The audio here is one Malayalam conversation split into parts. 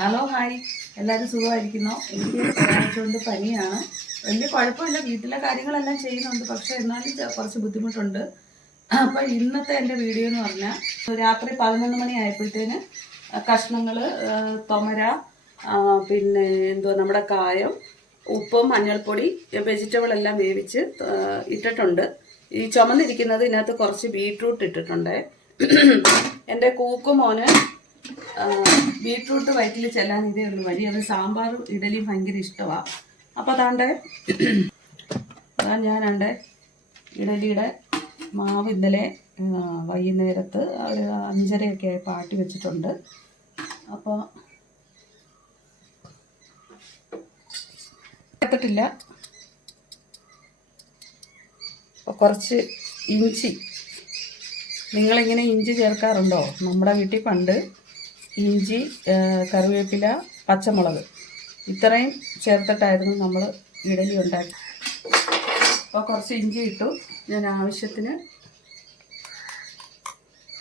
ഹലോ ഹായ് എല്ലാവരും സുഖമായിരിക്കുന്നു? എനിക്ക് കൊണ്ട് പനിയാണ്. വലിയ കുഴപ്പമില്ല വീട്ടിലെ കാര്യങ്ങളെല്ലാം ചെയ്യുന്നുണ്ട്. പക്ഷെ എന്നാലും കുറച്ച് ബുദ്ധിമുട്ടുണ്ട്. അപ്പം ഇന്നത്തെ എന്റെ വീഡിയോ എന്ന് പറഞ്ഞാൽ രാത്രി പതിനൊന്ന് മണി ആയപ്പോഴത്തേന് കഷ്ണങ്ങൾ തൊമര പിന്നെ എന്തുവാ നമ്മുടെ കായം ഉപ്പും മഞ്ഞൾപ്പൊടി വെജിറ്റബിൾ എല്ലാം വേവിച്ച് ഇട്ടിട്ടുണ്ട്. ഈ ചുമന്നിരിക്കുന്നത് ഇതിനകത്ത് കുറച്ച് ബീട്രൂട്ട് ഇട്ടിട്ടുണ്ട്. എന്റെ കൂക്കുമോന് ബീട്രൂട്ട് വയറ്റിൽ ചെല്ലാൻ ഇതേ ഉള്ളൂ. വരി അത് സാമ്പാർ ഇഡലിയും ഭയങ്കര ഇഷ്ടമാണ് അപ്പോൾ അതാണ്ട് അതാ ഞാനാണ്ട് ഇഡലിയുടെ മാവ് ഇന്നലെ വൈകുന്നേരത്ത് ഒരു അഞ്ചരയൊക്കെ ആയപ്പോൾ ആട്ടി വെച്ചിട്ടുണ്ട്. അപ്പോൾ എടുത്തിട്ടില്ല അപ്പോൾ കുറച്ച് ഇഞ്ചി. നിങ്ങളിങ്ങനെ ഇഞ്ചി ചേർക്കാറുണ്ടോ? നമ്മുടെ വീട്ടിൽ പണ്ട് ഇഞ്ചി കറിവേപ്പില പച്ചമുളക്. ഇത്രയും ചേർത്തിട്ടായിരുന്നു നമ്മൾ ഇഡലി ഉണ്ടാക്കി. അപ്പോൾ കുറച്ച് ഇഞ്ചി ഇട്ടു. ഞാൻ ആവശ്യത്തിന്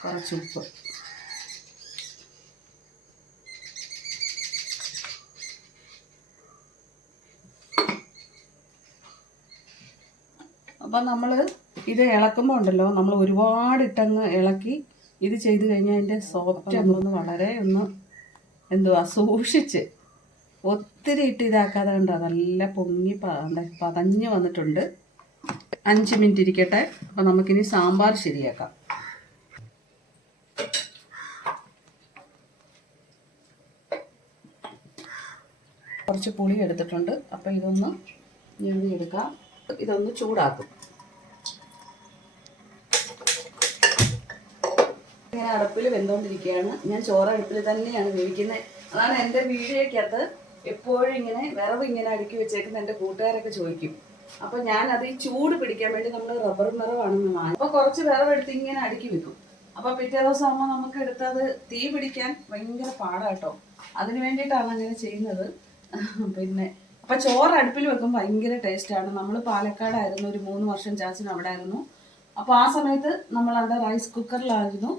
കുറച്ച് ഉപ്പ്. അപ്പം നമ്മൾ ഇത് ഇളക്കുമ്പോൾ ഉണ്ടല്ലോ നമ്മൾ ഒരുപാട് ഇട്ടങ്ങ് ഇളക്കി ഇത് ചെയ്ത് കഴിഞ്ഞാൽ അതിന്റെ സോഫ്റ്റ് നമ്മളൊന്ന് വളരെ ഒന്ന് എന്തുവാ സൂക്ഷിച്ച് ഒത്തിരി ഇട്ട് ഇതാക്കാതെ കണ്ടോ? നല്ല പൊങ്ങി പതഞ്ഞ് വന്നിട്ടുണ്ട്. അഞ്ച് മിനിറ്റ് ഇരിക്കട്ടെ. അപ്പം നമുക്കിനി സാമ്പാർ ശരിയാക്കാം. കുറച്ച് പുളി എടുത്തിട്ടുണ്ട്. അപ്പം ഇതൊന്ന് ഞെണ്ടി എടുക്കാം ഇതൊന്ന് ചൂടാക്കും. അടുപ്പിൽ വെന്തുകൊണ്ടിരിക്കുകയാണ്. ഞാൻ ചോറ അടുപ്പിൽ തന്നെയാണ് വേവിക്കുന്നത്. അതാണ് എന്റെ വീഡിയോക്കകത്ത് എപ്പോഴും ഇങ്ങനെ വിറവ് ഇങ്ങനെ അടുക്കി വെച്ചേക്കുന്ന എന്റെ കൂട്ടുകാരൊക്കെ ചോദിക്കും. അപ്പൊ ഞാൻ അത് ഈ ചൂട് പിടിക്കാൻ വേണ്ടി നമ്മൾ റബ്ബർ വിറവാണെന്ന് വാങ്ങി. അപ്പൊ കുറച്ച് വിറവെടുത്ത് ഇങ്ങനെ അടുക്കി വെക്കും. അപ്പൊ പിറ്റേ ദിവസം ആകുമ്പോൾ നമുക്ക് എടുത്തത് തീ പിടിക്കാൻ ഭയങ്കര പാടാട്ടോ അതിന് വേണ്ടിയിട്ടാണ് അങ്ങനെ ചെയ്യുന്നത്. പിന്നെ അപ്പൊ ചോറ് അടുപ്പിൽ വെക്കും ഭയങ്കര ടേസ്റ്റാണ് നമ്മൾ പാലക്കാടായിരുന്നു ഒരു മൂന്ന് വർഷം ചാച്ചൻ അവിടെ ആയിരുന്നു അപ്പോൾ ആ സമയത്ത് നമ്മൾ അവിടെ റൈസ് കുക്കറിലായിരുന്നു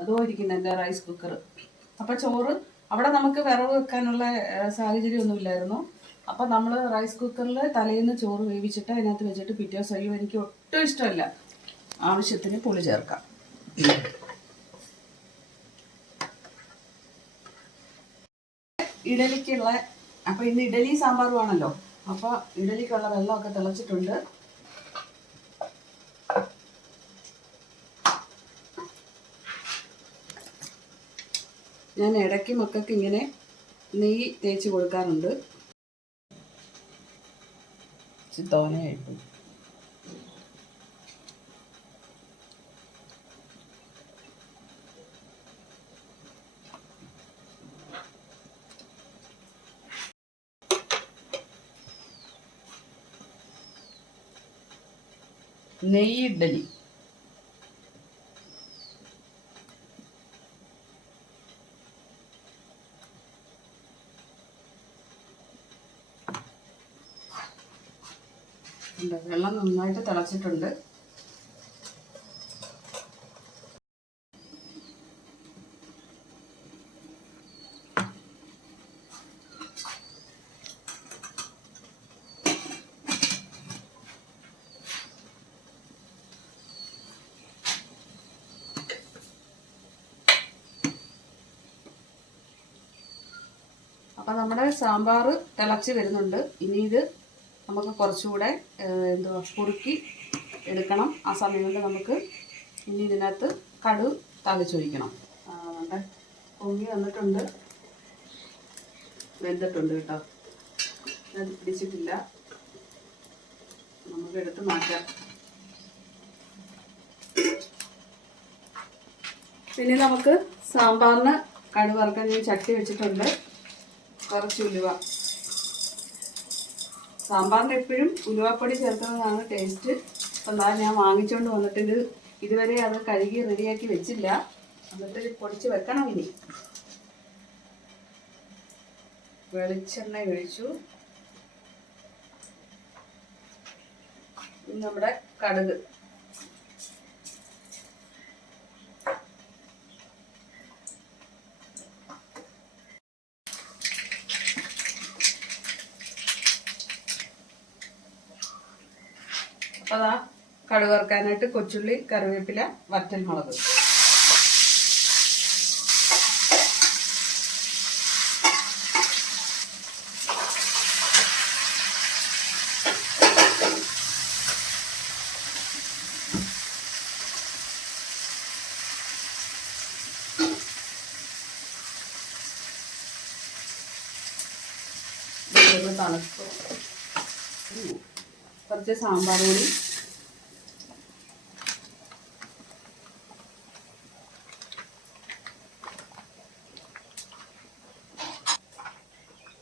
അതോ ഇരിക്കുന്ന എന്റെ റൈസ് കുക്കർ അപ്പോൾ ചോറ് അവിടെ നമുക്ക് വിറവ് വെക്കാനുള്ള ഏഹ്, സാഹചര്യമൊന്നും ഇല്ലായിരുന്നു അപ്പോൾ നമ്മൾ റൈസ് കുക്കറിൽ തലേന്ന് ചോറ് വേവിച്ചിട്ട് അതിനകത്ത് വെച്ചിട്ട് പിറ്റേ ദിവസം എനിക്ക് ഒട്ടും ഇഷ്ടമല്ല. ആവശ്യത്തിന് പുളി ചേർക്കാം. ഇഡലിക്കുള്ള അപ്പോൾ ഇന്ന് ഇഡലി സാമ്പാറുമാണല്ലോ അപ്പോൾ ഇഡലിക്കുള്ള വെള്ളമൊക്കെ തിളച്ചിട്ടുണ്ട്. ഞാൻ ഇടയ്ക്ക് മക്കൾക്ക് ഇങ്ങനെ നെയ്യ് തേച്ച് കൊടുക്കാറുണ്ട്. തോനെയായിട്ട് നെയ്യ് ഇഡലി വെള്ളം നന്നായിട്ട് തിളച്ചിട്ടുണ്ട്. അപ്പം നമ്മുടെ സാമ്പാർ തിളച്ച് വരുന്നുണ്ട്. ഇനി ഇത് നമുക്ക് കുറച്ചുകൂടെ എന്തുവാ കുറുക്കി എടുക്കണം. ആ സമയം കൊണ്ട് നമുക്ക് ഇനി ഇതിനകത്ത് കടു തളിച്ചൊഴിക്കണം നമ്മുടെ പൊങ്ങി വന്നിട്ടുണ്ട്. വെന്തിട്ടുണ്ട് കേട്ടോ. ഇത് പിടിച്ചിട്ടില്ല. നമുക്ക് എടുത്ത് മാറ്റാം. പിന്നെ നമുക്ക് സാമ്പാറിന് കടുവറക്കാൻ ഞാൻ ചട്ടി വെച്ചിട്ടുണ്ട്. കുറച്ച് ഉലുവ. സാമ്പാറിന് എപ്പോഴും ഉലുവപ്പൊടി ചേർക്കുന്നതാണ് ടേസ്റ്റ് അപ്പം എന്താ ഞാൻ വാങ്ങിച്ചുകൊണ്ട് വന്നിട്ട് ഇത് ഇതുവരെ അത് കഴുകി റെഡിയാക്കി വെച്ചില്ല. എന്നിട്ട് പൊടിച്ച് വെക്കണം ഇനി. വെളിച്ചെണ്ണ ഒഴിച്ചു. നമ്മുടെ കടുക്. അതാ കടുക് വറുക്കാനായിട്ട് കൊച്ചുള്ളി കറിവേപ്പില വറ്റൽ മുളക് ഓ കുറച്ച് സാമ്പാർ പൊടി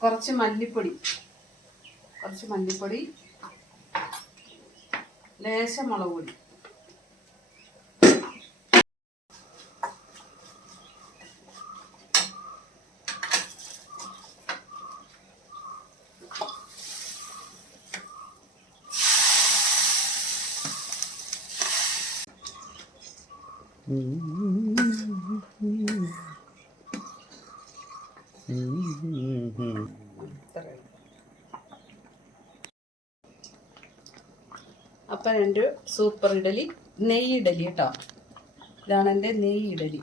കുറച്ച് മല്ലിപ്പൊടി. കുറച്ച് മല്ലിപ്പൊടി. ലേശം മുളക് പൊടി. അപ്പം എന്റെ സൂപ്പർ ഇഡലി നെയ്യ് ഇഡലി കേട്ടോ. ഇതാണ് എന്റെ നെയ്യ് ഇഡലി.